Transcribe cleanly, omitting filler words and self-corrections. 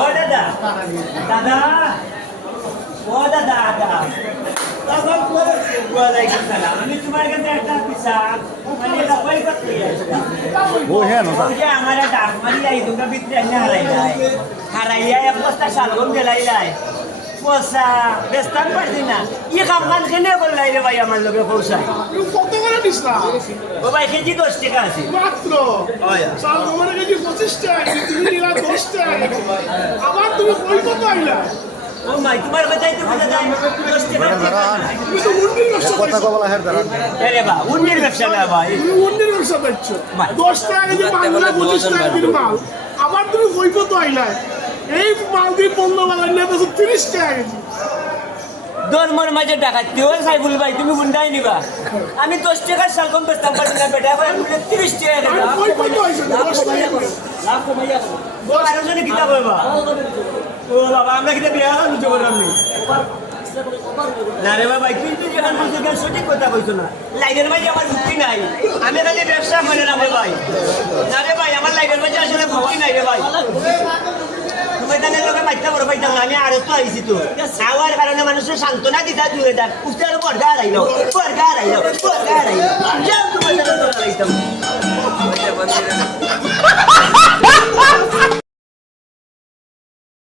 ও দাদা দাদা ও দাদা দাদা আমি তোমার কাছে একটা পিসা মানে এটা কই করতে ও হ্যাঁ না ওই যে আমার ডাক মারি যাই দুটো ভিতরে এনে হারাইয়া এক বস্তা শালগম গেলাই যায় পয়সা বেস্তান পারছি না ই কামকান কেনে করলাই রে ভাই আমার লোকে পৌঁছায় কত করে দিস না ও ভাই কেজি 10 টাকা আছে মাত্র শালগমের কেজি 25 টাকা তুমি নিলা 10 টাকা আবার তুমি কই কত আইলা ও মাই তোমার কথাই তো বলে যায় 10 টাকা তুমি তো উন্নির ব্যবসা কথা কবলা হের দাঁড়ান আরে বা উন্নির ব্যবসা না ভাই তুমি উন্নির ব্যবসা করছো 10 টাকা কেজি বাংলা 25 টাকা কেজি মাল আবার তুমি কই কত আইলা এই মাল দিয়ে 15 বেলা নিয়ে তো 30 টাকা কেজি দরমর মাঝে ডাকাতি হয় সাইফুল ভাই তুমি হুন্ডাই নিবা আমি 10 টাকার শালগম বেচতাম পারি না বেটা এখন 30 টাকা আমি দেবা কই কত আইছে 10 টাকা করে লাভ কমাইয়া ও আরেকজনে কিতা কইবা ও বাবা আমরা কিতা বিয়া হলো জবর আমি না রে বাবা কিন্তু যখন বলছো কেন সঠিক কথা কইছো না লাইনের মাঝে আমার বুদ্ধি নাই আমি খালি ব্যবসা করে না রে ভাই না রে ভাই আমার লাইনের মাঝে আসলে বুদ্ধি নাই রে ভাই তুমি তাহলে লোকে বাচ্চা বড় পাইতাম না আমি আরো তো আইছি তো খাওয়ার কারণে মানুষের সান্ত্বনা দিতা দূরে থাক উঠতে আরো পর্দা হারাইলো পর্দা হারাইলো পর্দা হারাইলো যাও তোমার সাথে তোরা